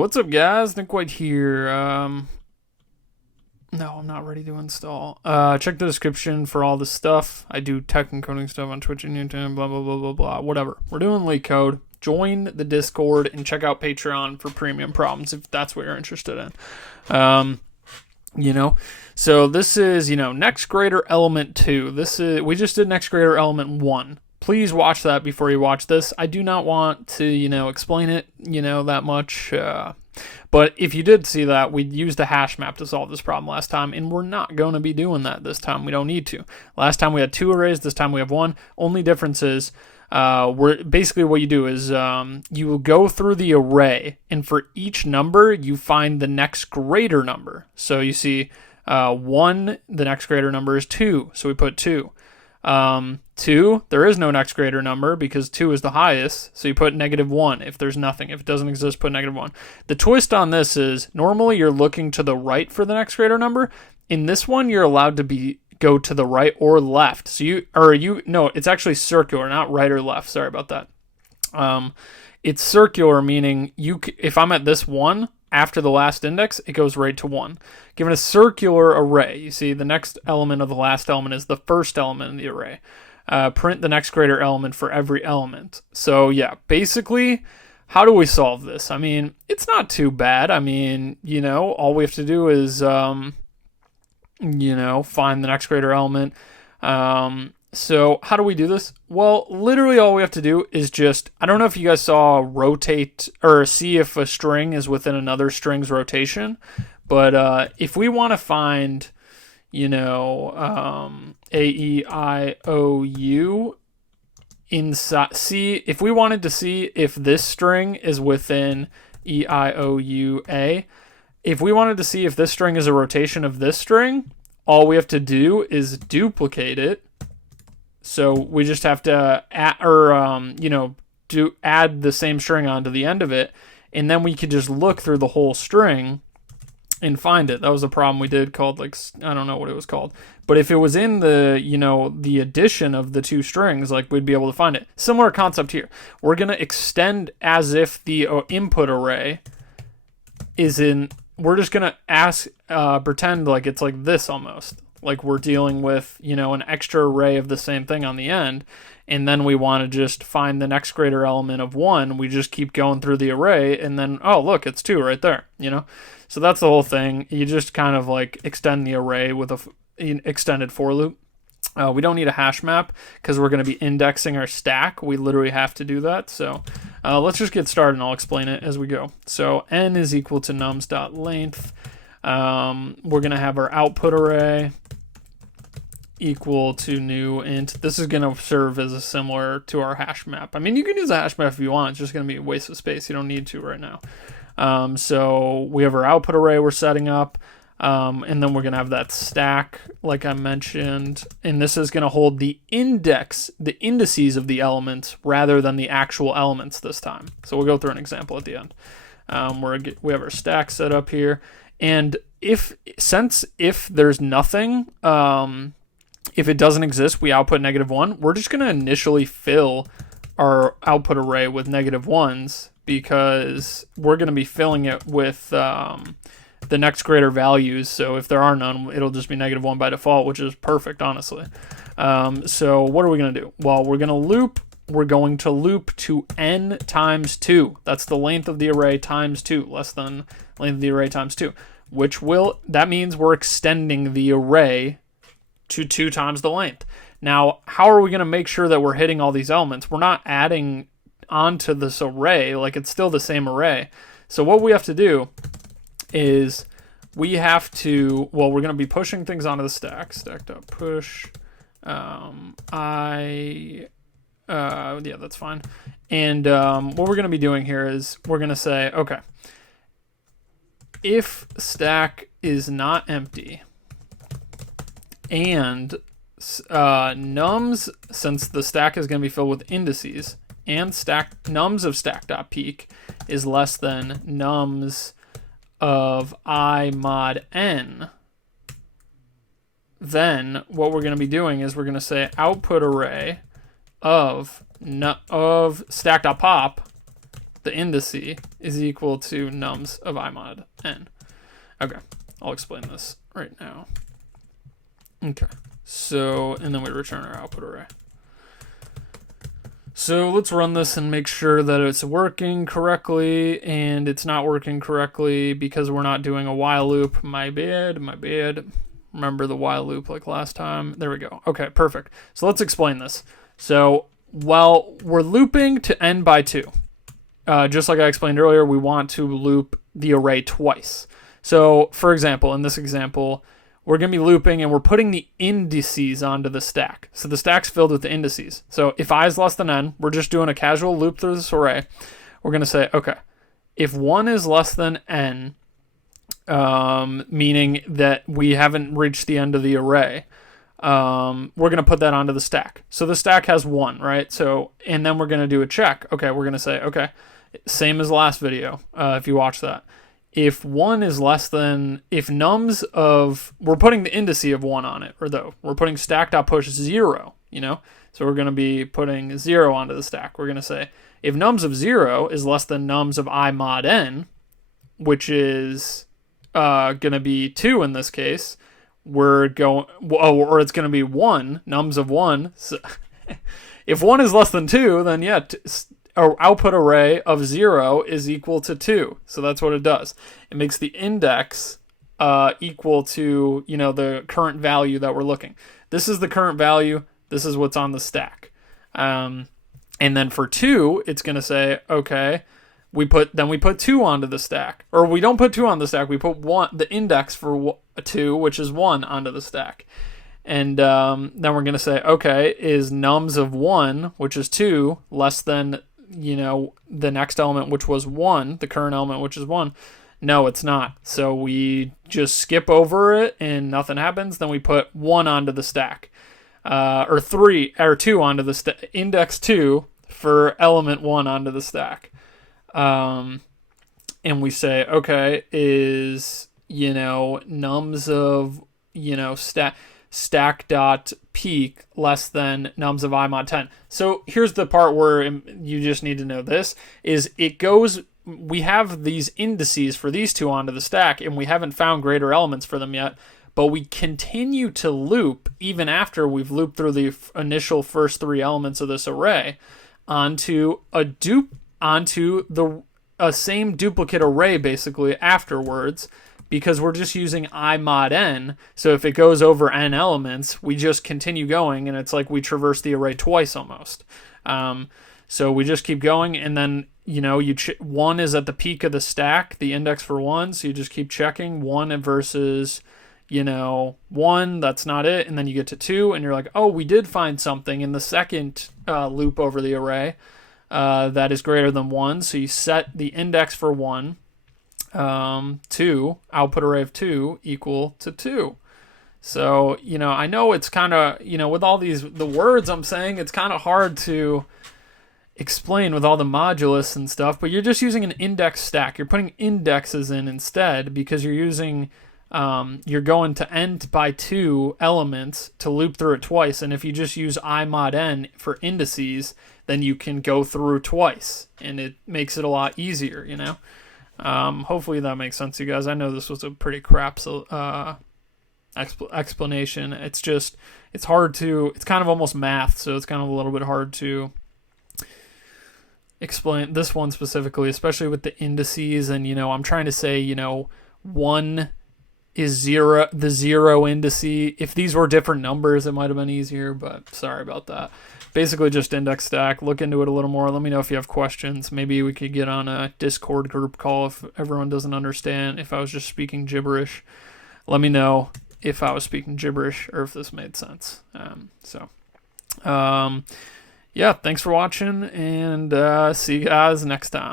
What's up, guys? Nick White here. No, I'm not ready to install. Check the description for all the stuff. I do tech and coding stuff on Twitch and YouTube, blah, blah, blah, blah, blah. Whatever. We're doing LeetCode. Join the Discord and check out Patreon for premium problems if that's what you're interested in. So this is, next grader element 2. We just did next grader element 1. Please watch that before you watch this. I do not want to, explain it, that much. But if you did see that, we used a hash map to solve this problem last time, and we're not going to be doing that this time. We don't need to. Last time we had 2 arrays. This time we have 1. Only difference is basically what you do is you will go through the array, and for each number, you find the next greater number. So you see 1, the next greater number is 2, so we put 2. 2, there is no next greater number because 2 is the highest, so you put -1 if there's nothing. If it doesn't exist, put -1. The twist on this is normally you're looking to the right for the next greater number. In this one, you're allowed to go to the right or left. So it's actually circular, not right or left. Sorry about that. It's circular, meaning if I'm at this 1, after the last index, it goes right to 1. Given a circular array, you see the next element of the last element is the first element in the array. Print the next greater element for every element. So yeah, basically, how do we solve this? I mean, it's not too bad. I mean, all we have to do is, find the next greater element. So how do we do this? Well, literally all we have to do is I don't know if you guys saw rotate or see if a string is within another string's rotation, but if we want to find, A, E, I, O, U inside, if we wanted to see if this string is within E, I, O, U, A, if we wanted to see if this string is a rotation of this string, all we have to do is duplicate it. So we just have to add the same string onto the end of it, and then we could just look through the whole string and find it. That was a problem we did called, I don't know what it was called. But if it was in the addition of the 2 strings, we'd be able to find it. Similar concept here. We're going to extend as if the input array is in, we're just going to pretend like it's like this almost. Like we're dealing with, an extra array of the same thing on the end, and then we want to just find the next greater element of 1. We just keep going through the array, and then, oh, look, it's 2 right there, So that's the whole thing. You just kind of extend the array with an extended for loop. We don't need a hash map because we're going to be indexing our stack. We literally have to do that. So let's just get started, and I'll explain it as we go. So n is equal to nums.length. We're going to have our output array equal to new int. This is going to serve as a similar to our hash map. I mean, you can use a hash map if you want. It's just going to be a waste of space. You don't need to right now. So we have our output array we're setting up, and then we're going to have that stack like I mentioned, and this is going to hold the indices of the elements rather than the actual elements this time. So we'll go through an example at the end. We have our stack set up here, and if there's nothing, if it doesn't exist, we output -1. We're just going to initially fill our output array with -1s because we're going to be filling it with the next greater values. So if there are none, it'll just be -1 by default, which is perfect, honestly. So what are we going to do? Well, we're going to loop to n times 2. That's the length of the array times 2, less than length of the array times 2, that means we're extending the array to 2 times the length. Now, how are we going to make sure that we're hitting all these elements? We're not adding onto this array, it's still the same array. So what we have to do is we're going to be pushing things onto the stack. Stack.push. Yeah, that's fine. And what we're going to be doing here is we're going to say, okay, if stack is not empty and nums, since the stack is going to be filled with indices, and nums of stack.peak is less than nums of I mod n, then what we're going to be doing is we're going to say output array of stack.pop the indice, is equal to nums of I mod n. Okay, I'll explain this right now. Okay, so, and then we return our output array. So let's run this and make sure that it's working correctly, and it's not working correctly because we're not doing a while loop. My bad. Remember the while loop like last time. There we go. Okay, perfect. So let's explain this. So while we're looping to n by 2, just like I explained earlier, we want to loop the array twice. So for example, in this example, we're going to be looping and we're putting the indices onto the stack. So the stack's filled with the indices. So if I is less than n, we're just doing a casual loop through this array. We're going to say, okay, if 1 is less than n, meaning that we haven't reached the end of the array, we're going to put that onto the stack. So the stack has 1, right? So, and then we're going to do a check. Okay, we're going to say, okay, same as the last video, if you watch that. If 1 is less than, if nums of, we're putting the indice of 1 on it, or though, we're putting stack.push 0, you know? So we're going to be putting 0 onto the stack. We're going to say, if nums of 0 is less than nums of I mod n, which is going to be 2 in this case, we're going, or it's going to be 1, nums of 1. So if 1 is less than 2, then yeah, our output array of 0 is equal to 2. So that's what it does. It makes the index equal to, you know, the current value that we're looking. This is the current value. This is what's on the stack. And then for 2, it's going to say, okay, we put 2 onto the stack. Or we don't put 2 on the stack. We put 1, the index for 2, which is 1, onto the stack. And then we're going to say, okay, is nums of 1, which is 2, less than, you know, the next element, which was 1, the current element, which is 1? No, it's not. So we just skip over it and nothing happens. Then we put 1 onto the stack, or 2 onto the stack, index 2 for element 1 onto the stack. And we say, okay, is, you know, nums of, you know, stack dot peak less than nums of I mod 10. So here's the part where you just need to know this, is it goes, we have these indices for these 2 onto the stack, and we haven't found greater elements for them yet, but we continue to loop even after we've looped through the initial first 3 elements of this array onto a same duplicate array basically afterwards, because we're just using I mod n. So if it goes over n elements, we just continue going, and it's like we traverse the array twice almost. So we just keep going, and then, you know, 1 is at the peak of the stack, the index for 1, so you just keep checking 1 versus, you know, 1, that's not it, and then you get to 2, and you're like, oh, we did find something in the second loop over the array that is greater than 1, so you set the index for 1, 2, output array of 2 equal to 2. So, you know, I know it's kind of, you know, with all the words I'm saying, it's kind of hard to explain with all the modulus and stuff, but you're just using an index stack. You're putting indexes in instead, because you're using, you're going to n by 2 elements to loop through it twice. And if you just use I mod n for indices, then you can go through twice, and it makes it a lot easier, you know? Hopefully that makes sense to you guys. I know this was a pretty crap explanation. It's just, it's hard to, it's kind of almost math, so it's kind of a little bit hard to explain this one specifically, especially with the indices. And, you know, I'm trying to say, you know, 1 is 0, the 0 indice. If these were different numbers, it might have been easier, but sorry about that. Basically just index stack. Look into it a little more. Let me know if you have questions. Maybe we could get on a Discord group call if everyone doesn't understand. If I was just speaking gibberish, let me know if I was speaking gibberish or if this made sense. Yeah, thanks for watching, and see you guys next time.